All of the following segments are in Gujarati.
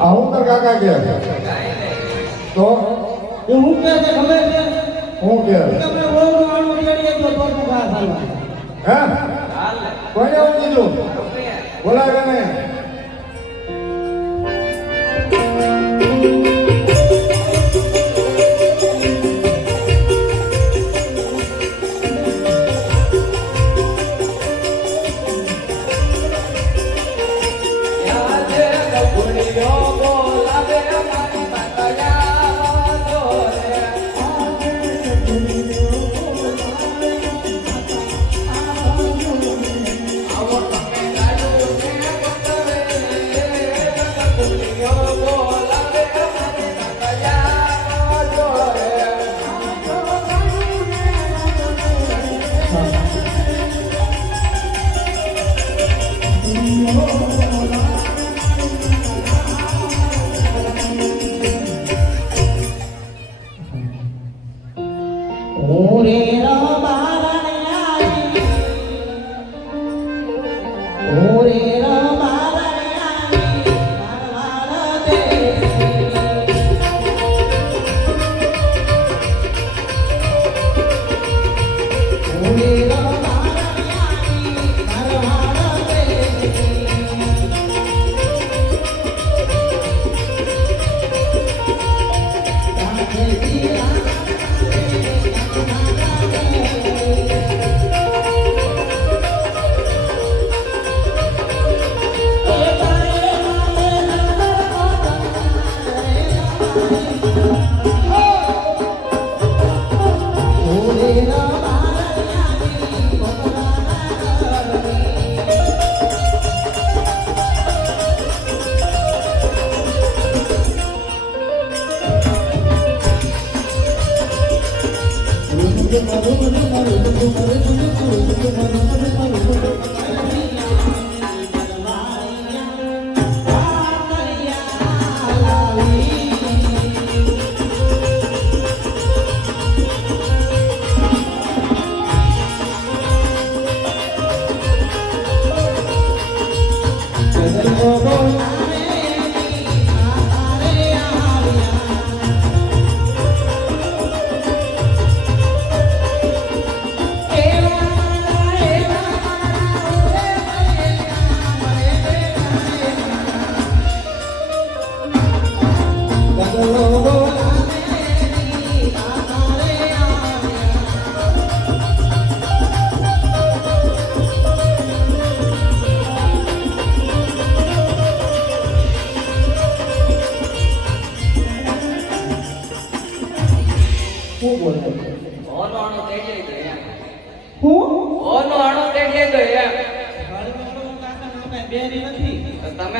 હું તાર કાકા કે તો એ હું કે છે ખબર છે? હું કે કે બહુ આણું ઉડાડીએ તો તો તું ઘા થાવા હે? કોઈને એવું કીધું? બોલાવે ને Oh,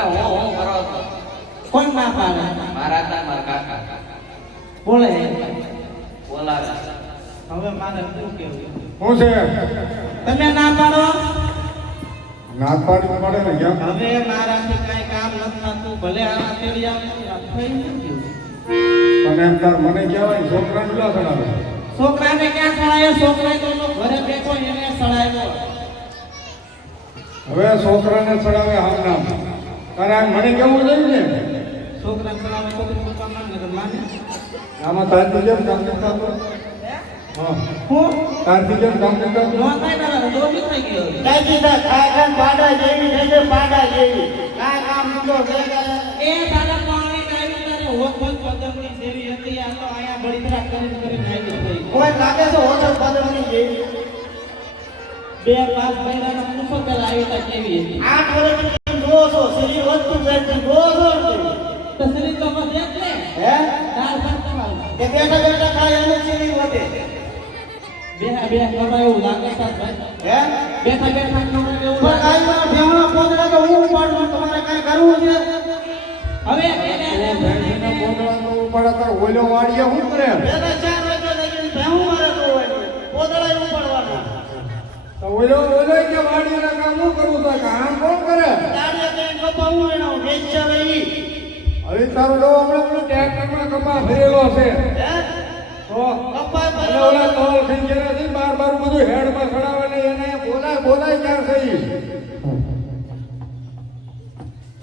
તમે હું હું કરો કોણ ના પાડે? મારા ના મારા કાકા. બોલે. બોલા હવે મારે શું કેવું હું છે? તમે ના પાડો? ના પાડી પડે ને કેમ હવે મારાથી કઈ કામ નથી થતું. ભલે આ તેડિયા આવું થઈ ગયું અને એમ તાર મને કહેવાય છોકરા ક્યાં સડાવે છોકરાને ક્યાં સળાયો છોકરા તો ઘરે બેઠો એને સળાયો હવે છોકરાને સડાવે આમ નામ તારે મને કેવું જોયું ને છોકરા છોકરી પપ્પા માને માને. આમાં તારથી કેમ કામ કરતા હતો? હું? તારથી કેમ કામ કરતા હતો? નો તો થઈ ગયો કઈ ખાય પાડા જેવી થઈ પાડા જેવી. કાંઈ કામ એ દાદા પાણી નાવી તારે હોત હોત જેવી હતી. આ તો આયા બળીતરા કરી કરી કોઈ લાગે છે હોટલ પદમની જેવી? બે પાંચ મહિનાનો પૂછો પેલા આવી તા કેવી હતી? આઠ શરીર હે? કે ખાય શરીર વધે. બેહા બે ખબર એવું લાગે છે હે? બેઠા બેઠા ખબર એવું પણ લાગે મારા ભેવણા પોદરા તો હું ઉપાડું તમારે કાંઈ કરવું છે? હવે એને ભેંસના ઓલો વાડીએ શું કરે? ઓલો ઓલો કે વાડીના કામ હું કરું તો કામ કોણ કરે? દાડિયા કરીને કપાવું એનો વેચાવે ઈ હવે તારો લો હમણાં પેલો ટ્રેક્ટરમાં કપા ભરેલો છે. હે? તો કપાય અને ભરેલો ઓલા તોલ છે બાર બાર બધું હેડમાં ખડાવે ને એને બોલાય બોલાય ક્યાં થઈ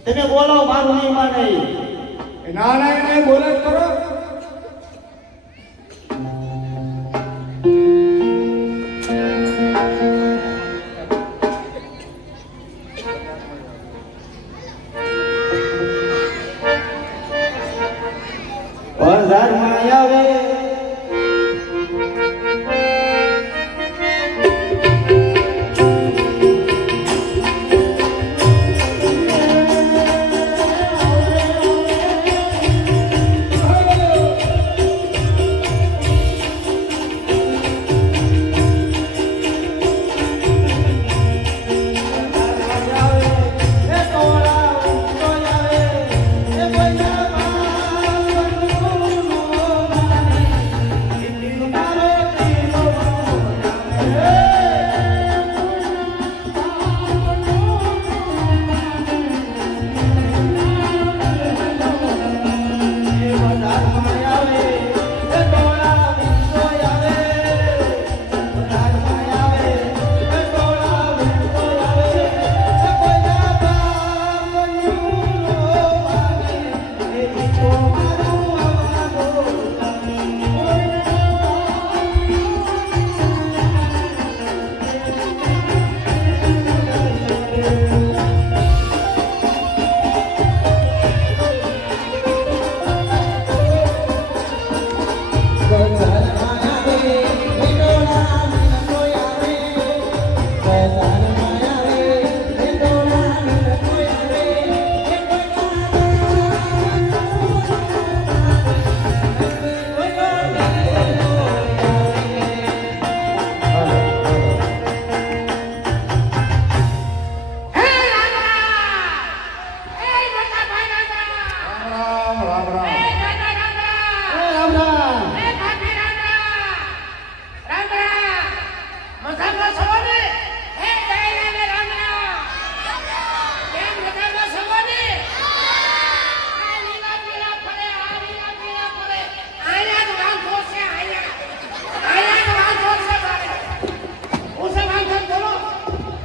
તમે બોલો મારું નહીં માને. ના ના એને બોલે કરો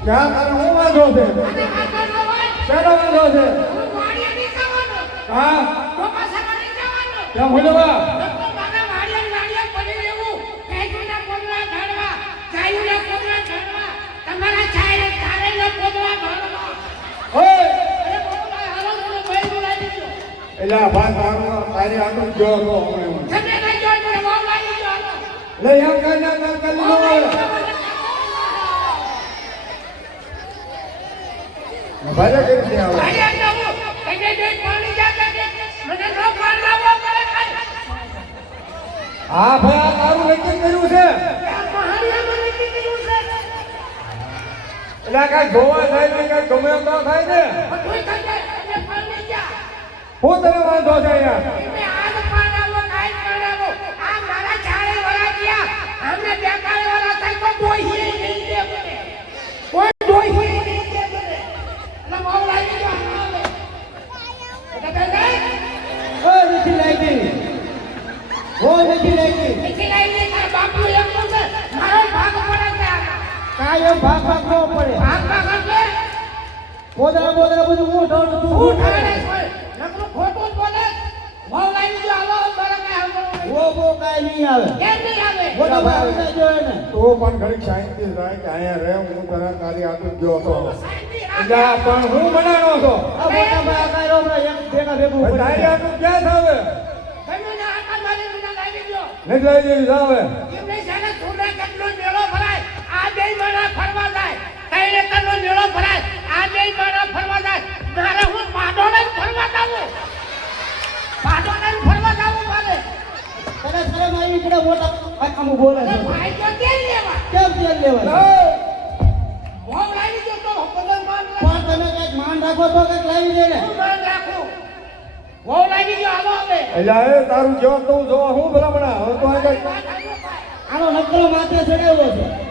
ક્યાં તારે હું વાંધો છે? શેનો વાંધો છે? હા ક્યાં ભાઈ એટલે આ ભાત તારું આગળ ગયો હતો હમણાં જો લે. એમ કરી કાંઈ. હા ભાઈ આ તારું નક્કી કર્યું છે. એટલે આ જોવા જાય ને કાંઈ ગમે એમ ન થાય ને. હું તને વાંધો છે અહીંયા ઓય નથી લાગી એથી લઈને તારા બાપુ એમ કહે મારો ભાગ પડે છે ભાગ ભાગ ન પડે. ભાગ ભાગ એટલે બોદરા બોદરા બધું હું ઢોળ તું હું ઠાણે નકરું ખોટું જ બોલે. બહુ લાગી ગયો, હાલો, મારે કાંઈ સાંભળવું વો વો કાઈ નહીં આવે. કેમ નહીં આવે? બોલા ભાઈ ના જોયે ને. તો પણ ઘડીક શાંતિ રાખ કે અહીંયા રહે હું તારી ગયો હતો. શાંતિ એટલે રાખ. આ પણ હું બનાવો છો આ મોટા ભાઈ આ કાંઈ એક ભેગા ભેગું તારી પડી ક્યાં થાવે તમે ના હાથા મારી મને ગયો. જઈ જાવે એમને જાણે સુરત કેટલો મેળો ભરાય. આ બે માણા ફરવા જાય. ત્રણ એકરનો મેળો ભરાય. આ બેય માણા ફરવા જાય. મારે હું પાડોળે જ ફરવા જાવું. પાડોળે જ ફરવા જાવું મારે. તને આવી કે મોટા ભાઈ તો કેમ લેવા? કેમ તેલ તો પંદર માન પણ તમે કંઈક માન રાખો તો કંઈક લાવી દે ને હું. બહુ લાગી ગયો હાલો હવે. એટલે એ તારું જોવા હું ભલામણા હવે તો આગળ ભાઈ. આનો નકલો માત્ર ચડાવ્યો છે